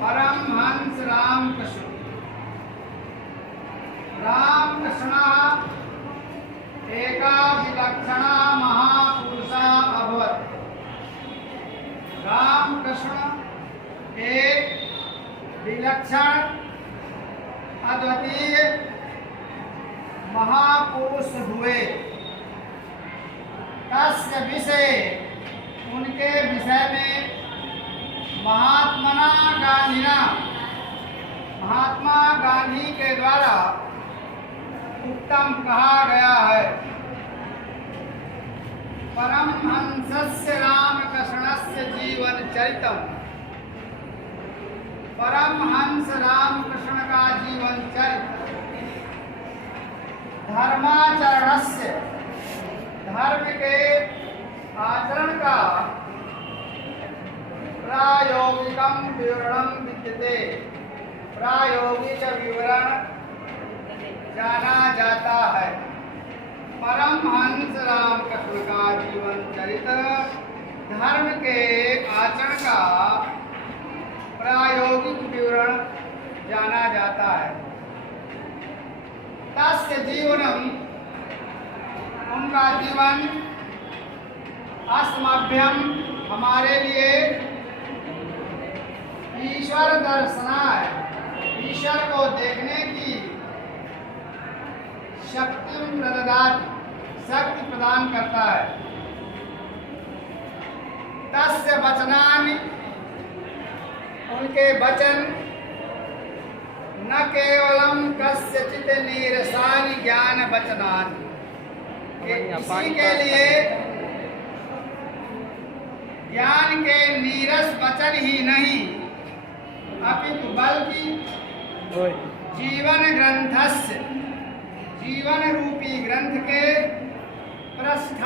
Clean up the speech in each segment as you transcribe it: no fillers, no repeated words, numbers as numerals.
परमहंस रामकृष्ण एका विलक्षणा महापुरुषा अभवत्। रामकृष्ण एक विलक्षण अद्वितीय महापुरुष हुए। तस्य विषय उनके विषय में महात्मा गांधी के द्वारा उत्तम कहा गया है। परमहंसस्य रामकृष्णस्य जीवन चरितम। परमहंस रामकृष्ण का जीवन चरित्र धर्माचरणस्य धर्म के आचरण का प्रायोगिकम विवरणम विद्यते। प्रायोगिक विवरण जाना जाता है। परमहंस रामकृष्ण का जीवन चरित्र धर्म के आचरण का प्रायोगिक विवरण जाना जाता है। तस्य जीवनम उनका जीवन अस्मभ्यम हमारे लिए ईश्वर दर्शनाय ईश्वर को देखने की शक्ति प्रदान करता है। तस्य वचनानि उनके वचन न केवलम कस्यचित् नीरसानि ज्ञान वचनानि किसी के लिए ज्ञान के नीरस वचन ही नहीं अपितु बल्कि जीवन ग्रंथस्य जीवन रूपी ग्रंथ के पृष्ठ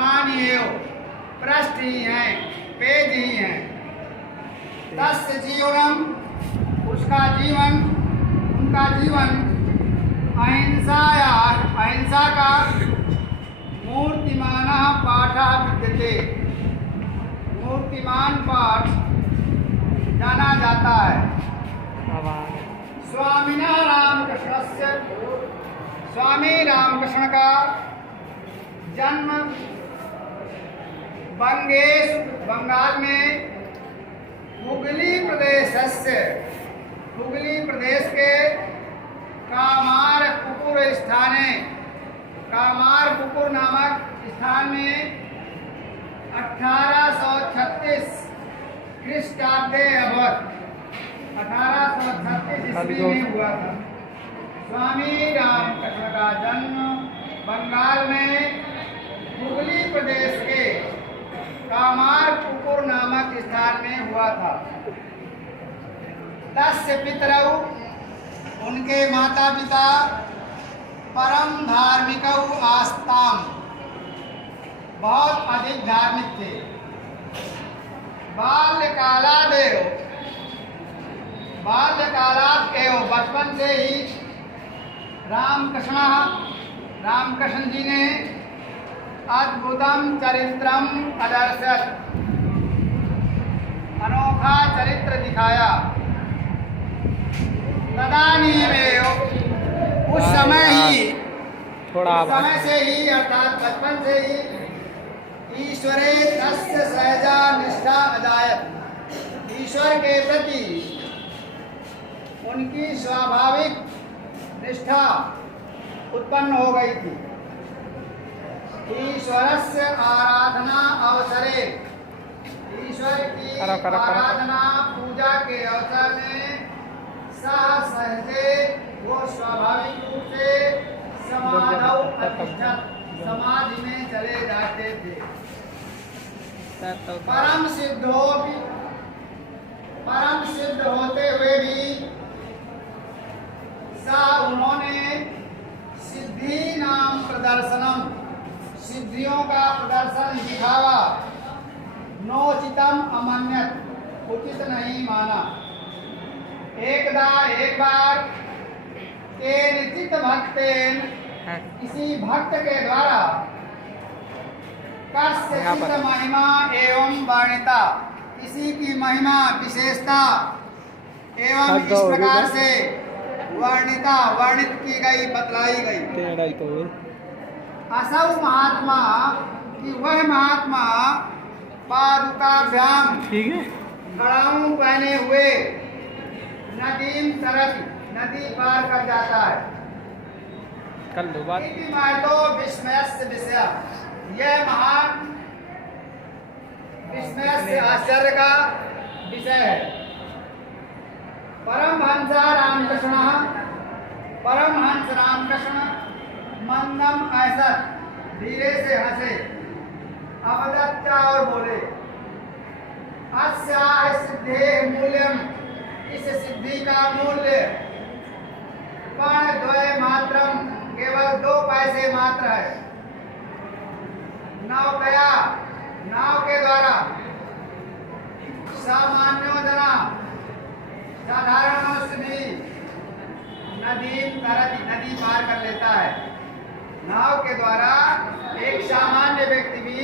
ही हैं, पेज ही हैं। तस्य जीवनम उनका जीवन अहिंसा का मूर्तिमान पाठ विद्यते। मूर्तिमान पाठ जाना जाता है। स्वामी रामकृष्ण का जन्म बंगाल में हुगली प्रदेश के कामारपुकुर नामक स्थान में 1836 ख्रीष्टाब्दे अभवत्। 1836 ईस्वी में हुआ था। स्वामी रामकृष्ण का जन्म बंगाल में हुगली प्रदेश के कामारपुकुर नामक स्थान में हुआ था। तस्य पितरौ उनके माता पिता परम धार्मिकौ आस्ताम बहुत अधिक धार्मिक थे। बाल्यकालाद एवं बचपन से ही रामकृष्ण जी ने अद्भुतम चरित्रम अदर्शत अनोखा चरित्र दिखाया। तदानीमेव उस समय से ही अर्थात बचपन से ही ईश्वरे तस्य सहजा निष्ठा अजायत। ईश्वर के प्रति उनकी स्वाभाविक निष्ठा उत्पन्न हो गई थी। ईश्वरस्य आराधना अवसरे ईश्वर की आराधना पूजा के अवसर में सहजे वो स्वाभाविक रूप से समाधि में चले जाते थे। परम सिद्ध होते हुए भी उन्होंने सिद्धि नाम प्रदर्शनम सिद्धियों का प्रदर्शन दिखावा नोचितम अमन्यत उचित नहीं माना। एक बार केनचित भक्तेन किसी भक्त के द्वारा कस्यचित महिमा एवं वर्णिता किसी की महिमा विशेषता एवं इस प्रकार से वर्णित की गई, बतलाई गई। असौ महात्मा कि वह महात्मा पादुकाभ्याम कड़ाऊ पहने हुए नदीम तरत नदी पार कर जाता है। कर लो बात। तो विस्मयस्य विषय, यह महान विस्मय से आश्चर्य का विषय है। परमहंस रामकृष्ण मंदम ऐसा धीरे से हंसे, अवदत्ता और बोले, अस्याः सिद्धेः मूल्यम, इस सिद्धि का मूल्य पणद्वय मात्रम, केवल 2 पैसे मात्र है। नौकया, नाव के द्वारा, सामान्यो जना, साधारण मनुष्य भी नदी पार कर लेता है। नाव के द्वारा एक सामान्य व्यक्ति भी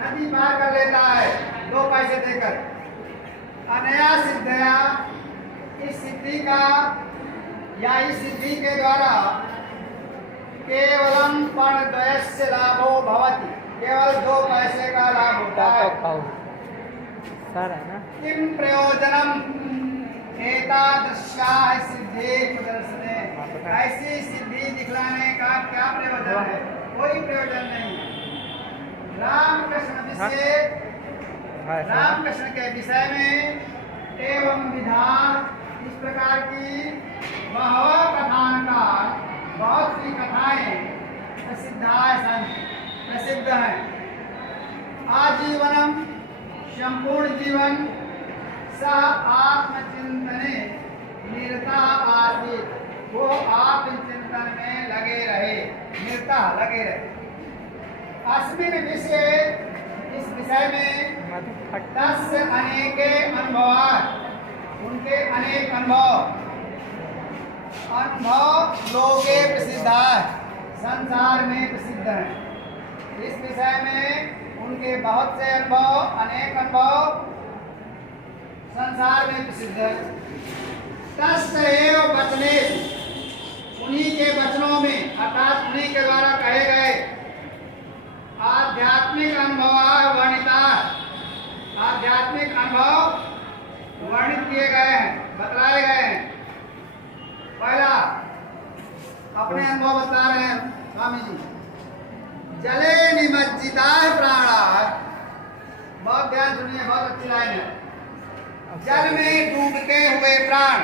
नदी पार कर लेता है 2 पैसे देकर। अनया सिद्धया, इस सिद्धि का या इस सिद्धि के द्वारा केवलम पणद्वयस्य लाभो भवति, केवल 2 पैसे का लाभ होता है। किम प्रयोजनम एतादृशाः सिद्धेः प्रदर्शने, ऐसी सिद्धि दिखलाने का क्या प्रयोजन है? कोई प्रयोजन नहीं। रामकृष्ण के विषय में एवं विधान, इस प्रकार की बहवः कथान का, बहुत सी कथाएं प्रसिद्ध हैं। आजीवनम, संपूर्ण जीवन, सह आत्मचिंतने निरता आसीत, वो आत्मचिंतन में लगे रहे, लगे रहे। अस्मिन् विषय, इस विषय में तस्य अनेके अनुभव, उनके अनेक अनुभव लोके प्रसिद्ध है, संसार में प्रसिद्ध है। इस विषय में उनके बहुत से अनुभव, अनेक अनुभव संसार में प्रसिद्ध है। तस्य एव वचने, उन्हीं के वचनों में, अर्थात उन्हीं के द्वारा कहे गए आध्यात्मिक अनुभव वर्णिता, आध्यात्मिक अनुभव वर्णित किए गए हैं, बतलाए गए हैं। पहला अपने अनुभव बता रहे हैं स्वामी जी। जले निमज्जिता प्राणा, बहुत ध्यान सुनिए, बहुत अच्छी लाइन है। जल में डूबते हुए प्राण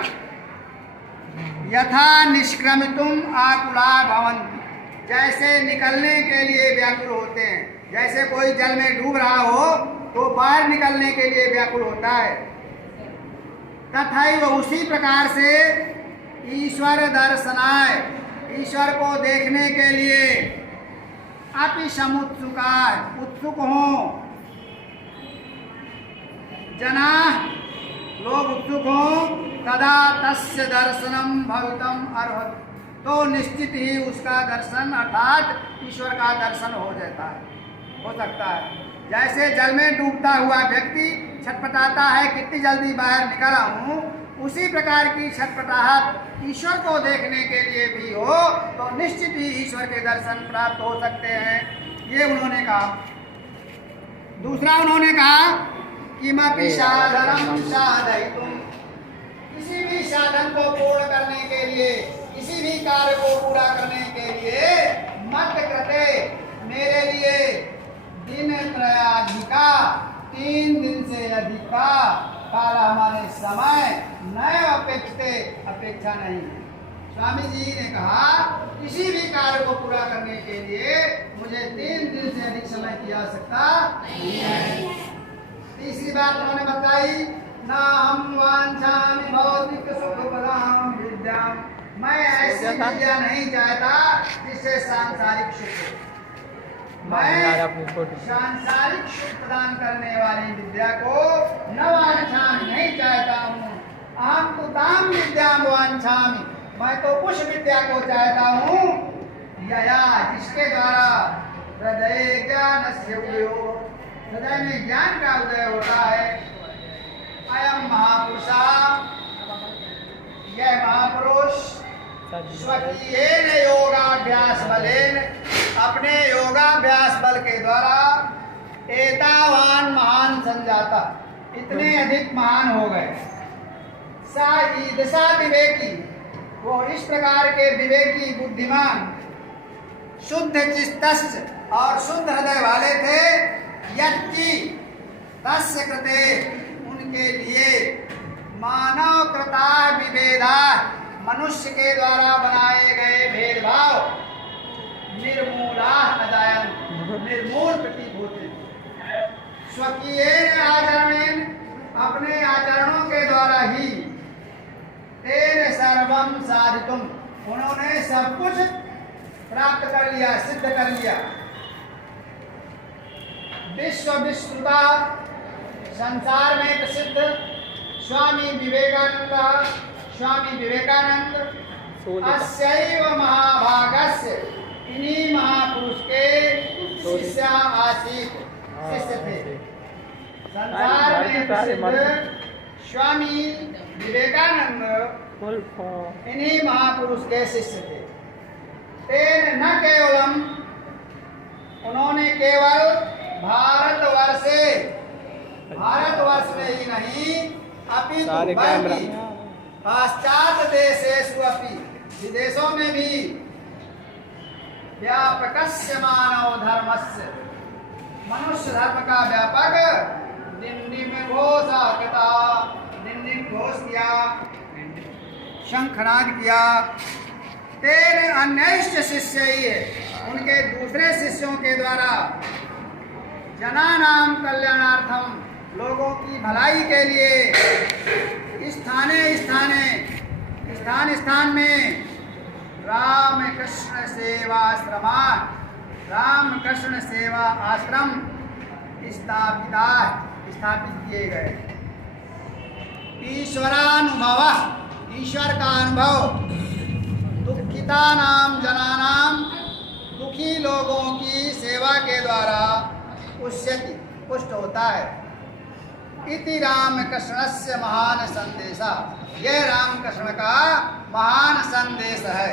यथा निष्क्रमितुम आकुला भवन्ति, जैसे निकलने के लिए व्याकुल होते हैं। जैसे कोई जल में डूब रहा हो तो बाहर निकलने के लिए व्याकुल होता है। तथैव उसी प्रकार से ईश्वर दर्शनाय, ईश्वर को देखने के लिए अपि समुत्सुकाय, उत्सुक हों, जना, लोग उत्सुक हों, तदा तस्य दर्शनम भवितुम अर्हति, तो निश्चित ही उसका दर्शन अर्थात ईश्वर का दर्शन हो जाता है, हो सकता है। जैसे जल में डूबता हुआ व्यक्ति छटपटाता है, कितनी जल्दी बाहर निकल आऊं, उसी प्रकार की छटपटाहट ईश्वर को देखने के लिए भी हो तो निश्चित ही ईश्वर के दर्शन प्राप्त हो सकते हैं। ये उन्होंने कहा। दूसरा उन्होंने कहा किमपि साधनम साधयितुम, किसी भी साधन को पूर्ण करने के लिए, किसी भी कार्य को पूरा करने के लिए मत कृते, मेरे लिए दिन त्रयाधिका, 3 दिन से अधिक का काल, हमारे समय नए अपेक्षते, अपेक्षा नहीं है। स्वामी जी ने कहा किसी भी कार्य को पूरा करने के लिए मुझे 3 दिन से अधिक समय की आवश्यकता नहीं है। तीसरी बात उन्होंने बताई, ना हम वांछामि भौतिक सुखपदां विद्याम, मैं ऐसी विद्या नहीं चाहता जिससे सांसारिक सुख हो। मैं सांसारिक सुख प्रदान करने वाली विद्या को न वांछामि, नहीं चाहता हूँ। अहम तो ताम विद्याम वांछामि, मैं तो उस विद्या को चाहता हूँ यया, जिसके द्वारा हृदय ज्ञानस्य उदयो, हृदय में ज्ञान का उदय होता है। अयम महापुरुषा, यह महापुरुष स्वकीयेन योगाभ्यास बलेन, अपने योगाभ्यास बल के द्वारा एतावान महान संजाता, इतने अधिक महान हो गए। सा ईदशा विवेकी, वो इस प्रकार के विवेकी बुद्धिमान शुद्ध चित्तस्य और शुद्ध हृदय वाले थे। यत्ति तस्य कृते, उनके लिए मानव कृता विभेदा, मनुष्य के द्वारा बनाए गए भेदभाव निर्मूला अजायन, निर्मूल प्रतीत होते। स्वकीय आचरण, अपने आचरणों के द्वारा ही तेरे सर्वम साधितुम, उन्होंने सब कुछ प्राप्त कर लिया, सिद्ध कर लिया। विश्व विश्रुता, संसार में प्रसिद्ध स्वामी विवेकानंद, स्वामी विवेकानंद अस्यैव महाभागस्य, इन्हीं महापुरुष के शिष्य आसीत, शिष्य थे। संसार में प्रसिद्ध स्वामी विवेकानंद इन्हीं महापुरुष के शिष्य थे। तेन न केवलम, उन्होंने केवल भारतवर्ष में ही नहीं, अपितु बल्कि पाश्चात्य देशेषु अपि, विदेशों में भी व्यापकस्य मानव धर्मस्य, मनुष्य धर्म का व्यापक घोष किया, शंखनाद किया। तेरे अन्यश्च शिष्य ही, उनके दूसरे शिष्यों के द्वारा जनानाम कल्याणार्थम, लोगों की भलाई के लिए स्थान स्थान में राम कृष्ण सेवा आश्रम स्थापित किए गए। ईश्वरानुभव, ईश्वर का अनुभव, दुखिता नाम जनानाम, दुखी लोगों की सेवा के द्वारा पुष्यति, पुष्ट होता है। इति रामकृष्णस्य महान संदेशा, यह रामकृष्ण का महान संदेश है।